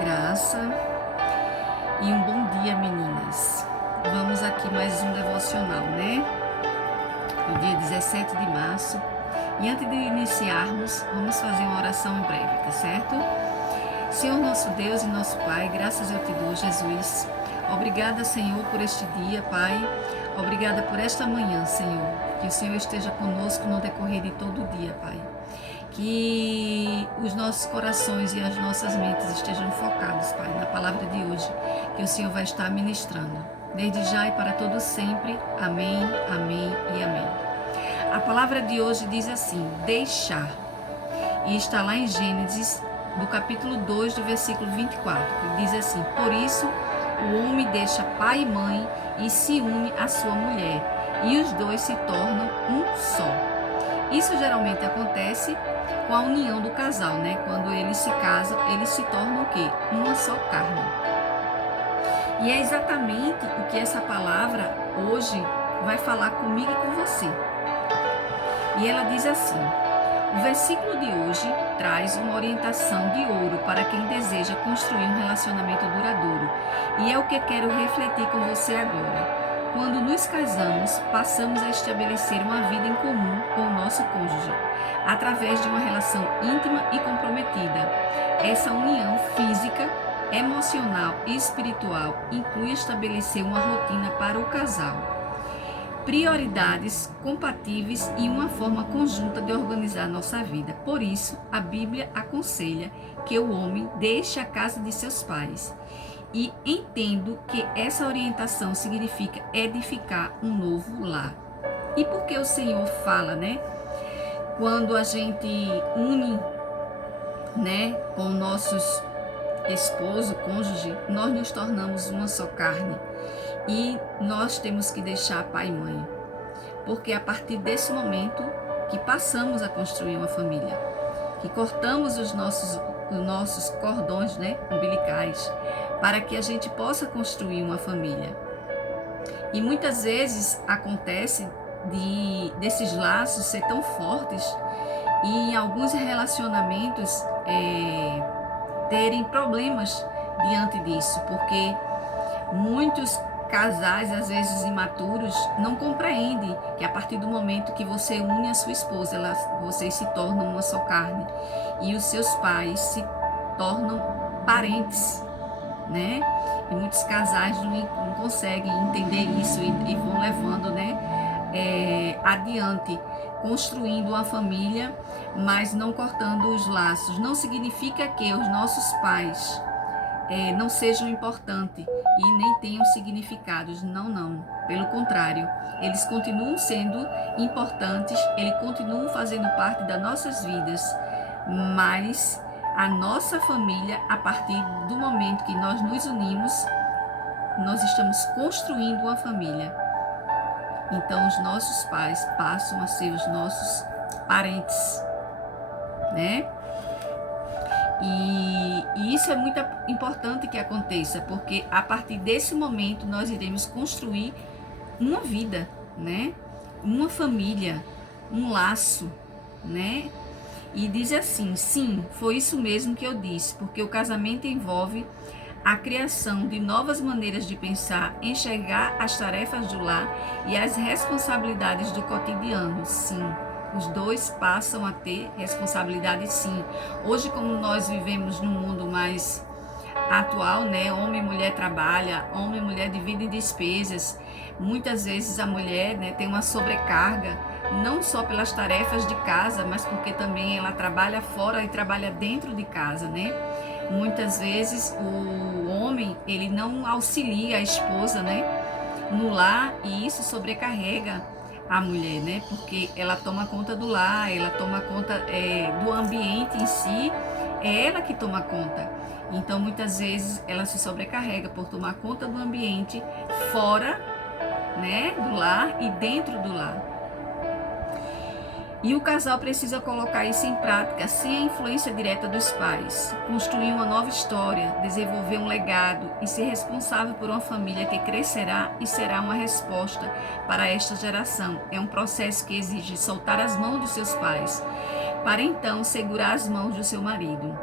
Graça e um bom dia, meninas. Vamos aqui mais um devocional, né? No dia 17 de março. E antes de iniciarmos, vamos fazer uma oração breve, tá certo? Senhor nosso Deus e nosso Pai, graças eu te dou, Jesus. Obrigada, Senhor, por este dia, Pai. Obrigada por esta manhã, Senhor. Que o Senhor esteja conosco no decorrer de todo o dia, Pai. Que os nossos corações e as nossas mentes estejam focados, Pai, na palavra de hoje, que o Senhor vai estar ministrando, desde já e para todo sempre. Amém, amém e amém. A palavra de hoje diz assim, deixar, e está lá em Gênesis, do capítulo 2, do versículo 24, que diz assim, por isso o homem deixa pai e mãe e se une à sua mulher, e os dois se tornam um só. Isso geralmente acontece com a união do casal, né? Quando eles se casam, eles se tornam o quê? Uma só carne. E é exatamente o que essa palavra hoje vai falar comigo e com você. E ela diz assim, o versículo de hoje traz uma orientação de ouro para quem deseja construir um relacionamento duradouro. E é o que quero refletir com você agora. Quando nos casamos, passamos a estabelecer uma vida em comum com o nosso cônjuge, através de uma relação íntima e comprometida. Essa união física, emocional e espiritual inclui estabelecer uma rotina para o casal, prioridades compatíveis e uma forma conjunta de organizar nossa vida. Por isso, a Bíblia aconselha que o homem deixe a casa de seus pais. E entendo que essa orientação significa edificar um novo lar. E por que o Senhor fala, né? Quando a gente une, né, com nossos esposo, cônjuge, nós nos tornamos uma só carne. E nós temos que deixar pai e mãe. Porque é a partir desse momento que passamos a construir uma família. Que cortamos os nossos cordões, né, umbilicais, para que a gente possa construir uma família. E muitas vezes acontece desses laços ser tão fortes e em alguns relacionamentos terem problemas diante disso, porque muitos casais, às vezes imaturos, não compreendem que a partir do momento que você une a sua esposa, vocês se tornam uma só carne e os seus pais se tornam parentes, né? E muitos casais não conseguem entender isso e vão levando, né, adiante, construindo uma família, mas não cortando os laços. Não significa que os nossos pais não sejam importantes e nem tenham significados, não. Pelo contrário, eles continuam sendo importantes, eles continuam fazendo parte das nossas vidas, mas a nossa família, a partir do momento que nós nos unimos, nós estamos construindo uma família. Então os nossos pais passam a ser os nossos parentes, né? E isso é muito importante que aconteça, porque a partir desse momento nós iremos construir uma vida, né? Uma família, um laço, né? E diz assim, sim, foi isso mesmo que eu disse, porque o casamento envolve a criação de novas maneiras de pensar, enxergar as tarefas do lar e as responsabilidades do cotidiano, sim. Os dois passam a ter responsabilidade, sim. Hoje, como nós vivemos num mundo mais atual, né? Homem e mulher trabalham, homem e mulher dividem despesas. Muitas vezes a mulher, né, tem uma sobrecarga, não só pelas tarefas de casa, mas porque também ela trabalha fora e trabalha dentro de casa, né? Muitas vezes o homem, ele não auxilia a esposa, né, no lar, e isso sobrecarrega a mulher, né? Porque ela toma conta do lar, ela toma conta do ambiente em si, é ela que toma conta. Então, muitas vezes, ela se sobrecarrega por tomar conta do ambiente fora, né, do lar e dentro do lar. E o casal precisa colocar isso em prática sem a influência direta dos pais, construir uma nova história, desenvolver um legado e ser responsável por uma família que crescerá e será uma resposta para esta geração. É um processo que exige soltar as mãos dos seus pais, para então segurar as mãos do seu marido.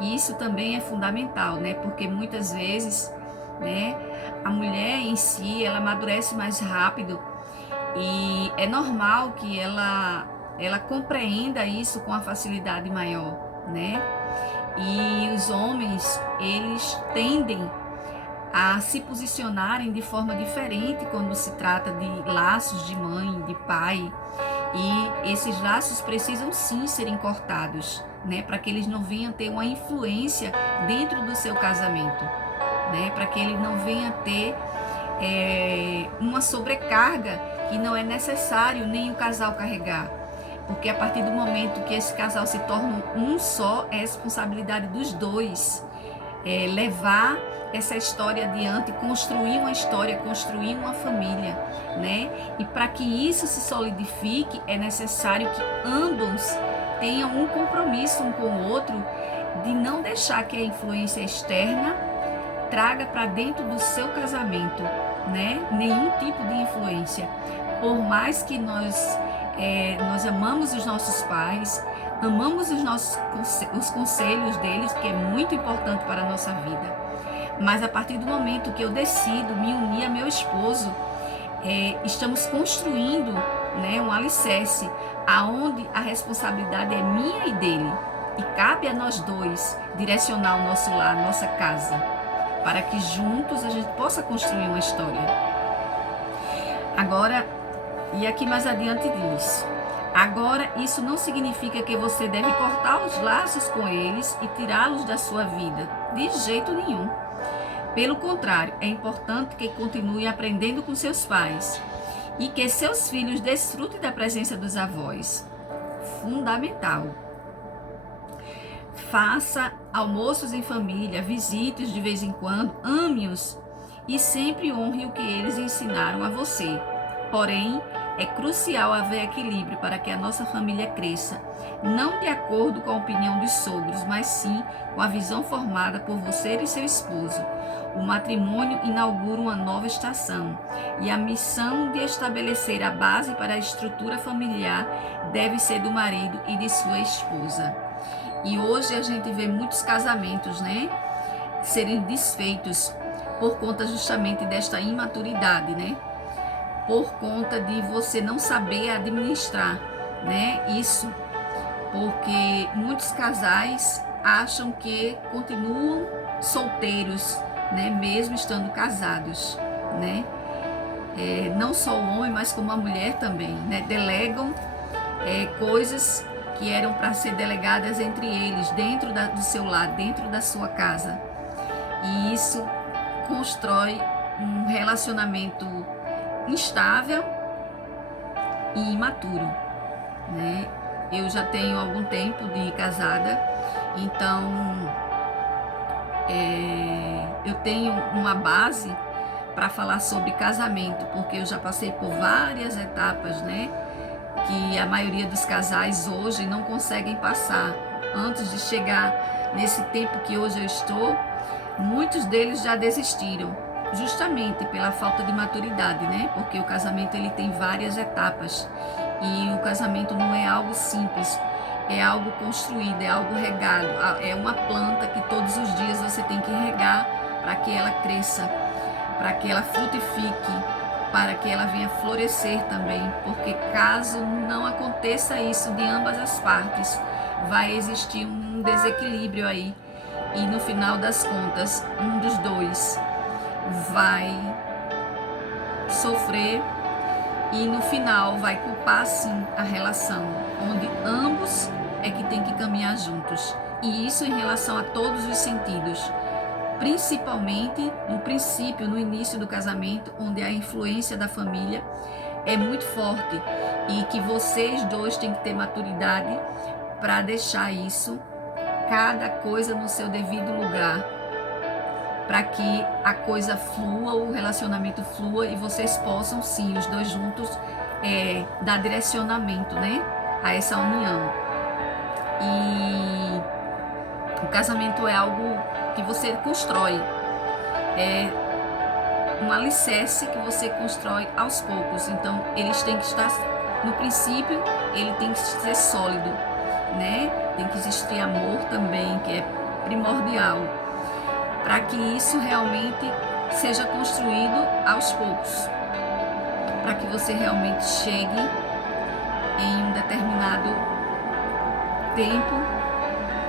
E isso também é fundamental, né? Porque muitas vezes, né, a mulher em si, ela amadurece mais rápido e é normal que ela compreenda isso com a facilidade maior, né? E os homens, eles tendem a se posicionarem de forma diferente quando se trata de laços de mãe, de pai, e esses laços precisam sim serem cortados, né, para que eles não venham ter uma influência dentro do seu casamento, né, para que ele não venha ter uma sobrecarga que não é necessário nem o casal carregar. Porque a partir do momento que esse casal se torna um só, é responsabilidade dos dois levar essa história adiante, construir uma história, construir uma família, né? E para que isso se solidifique, é necessário que ambos tenham um compromisso um com o outro de não deixar que a influência externa traga para dentro do seu casamento, né? Nenhum tipo de influência. Por mais que nós amamos os nossos pais, amamos os conselhos deles, que é muito importante para a nossa vida. Mas a partir do momento que eu decido me unir a meu esposo, estamos construindo, né, um alicerce, aonde a responsabilidade é minha e dele. E cabe a nós dois direcionar o nosso lar, a nossa casa, para que juntos a gente possa construir uma história. Agora, e aqui mais adiante diz: agora, isso não significa que você deve cortar os laços com eles e tirá-los da sua vida. De jeito nenhum. Pelo contrário, é importante que continue aprendendo com seus pais e que seus filhos desfrutem da presença dos avós. Fundamental. Faça almoços em família, visite-os de vez em quando, ame-os e sempre honre o que eles ensinaram a você. Porém, é crucial haver equilíbrio para que a nossa família cresça, não de acordo com a opinião dos sogros, mas sim com a visão formada por você e seu esposo. O matrimônio inaugura uma nova estação e a missão de estabelecer a base para a estrutura familiar deve ser do marido e de sua esposa. E hoje a gente vê muitos casamentos, né, serem desfeitos por conta justamente desta imaturidade, né? Por conta de você não saber administrar, né, isso, porque muitos casais acham que continuam solteiros, né, mesmo estando casados, né, não só o homem, mas como a mulher também, né, delegam coisas que eram para ser delegadas entre eles, dentro do seu lar, dentro da sua casa, e isso constrói um relacionamento instável e imaturo, né? Eu já tenho algum tempo de casada, então eu tenho uma base para falar sobre casamento, porque eu já passei por várias etapas, né? Que a maioria dos casais hoje não conseguem passar. Antes de chegar nesse tempo que hoje eu estou, muitos deles já desistiram, justamente pela falta de maturidade, né? Porque o casamento ele tem várias etapas e o casamento não é algo simples, é algo construído, é algo regado, é uma planta que todos os dias você tem que regar para que ela cresça, para que ela frutifique, para que ela venha florescer também, porque caso não aconteça isso de ambas as partes, vai existir um desequilíbrio aí e no final das contas um dos dois vai sofrer e no final vai culpar sim a relação, onde ambos é que tem que caminhar juntos. E isso em relação a todos os sentidos, principalmente no princípio, no início do casamento, onde a influência da família é muito forte e que vocês dois têm que ter maturidade para deixar isso, cada coisa no seu devido lugar, para que a coisa flua, o relacionamento flua e vocês possam sim, os dois juntos, dar direcionamento, né, a essa união. E o casamento é algo que você constrói, é um alicerce que você constrói aos poucos. Então eles têm que estar, no princípio, ele tem que ser sólido, né? Tem que existir amor também, que é primordial, para que isso realmente seja construído aos poucos, para que você realmente chegue em um determinado tempo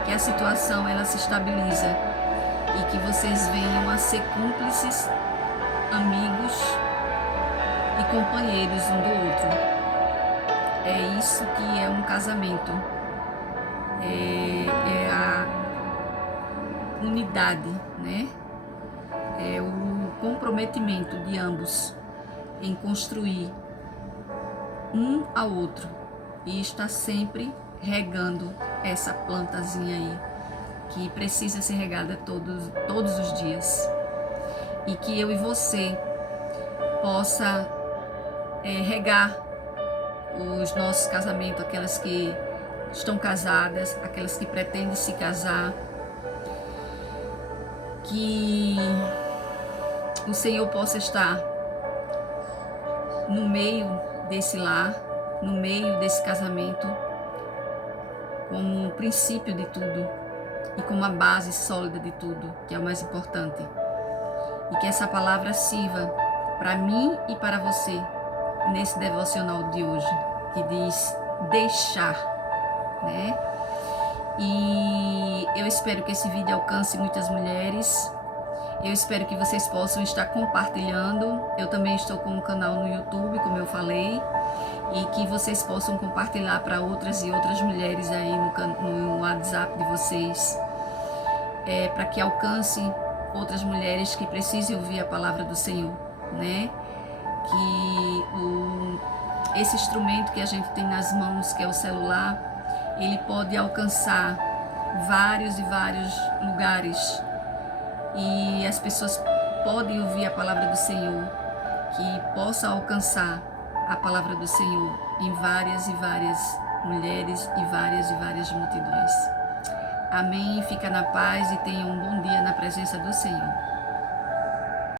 que a situação ela se estabiliza e que vocês venham a ser cúmplices, amigos e companheiros um do outro. É isso que é um casamento, é a unidade, né? É o comprometimento de ambos em construir um ao outro e estar sempre regando essa plantazinha aí que precisa ser regada todos os dias, e que eu e você possa regar os nossos casamentos, aquelas que estão casadas, aquelas que pretendem se casar, que o Senhor possa estar no meio desse lar, no meio desse casamento, como um princípio de tudo e como a base sólida de tudo, que é o mais importante. E que essa palavra sirva para mim e para você nesse devocional de hoje, que diz deixar, né? E eu espero que esse vídeo alcance muitas mulheres. Eu espero que vocês possam estar compartilhando. Eu também estou com um canal no YouTube, como eu falei, e que vocês possam compartilhar para outras e outras mulheres aí no WhatsApp de vocês, para que alcance outras mulheres que precisem ouvir a palavra do Senhor, né? Que esse instrumento que a gente tem nas mãos, que é o celular, ele pode alcançar vários e vários lugares, e as pessoas podem ouvir a palavra do Senhor, que possa alcançar a palavra do Senhor em várias e várias mulheres e várias multidões. Amém. Fica na paz e tenha um bom dia na presença do Senhor.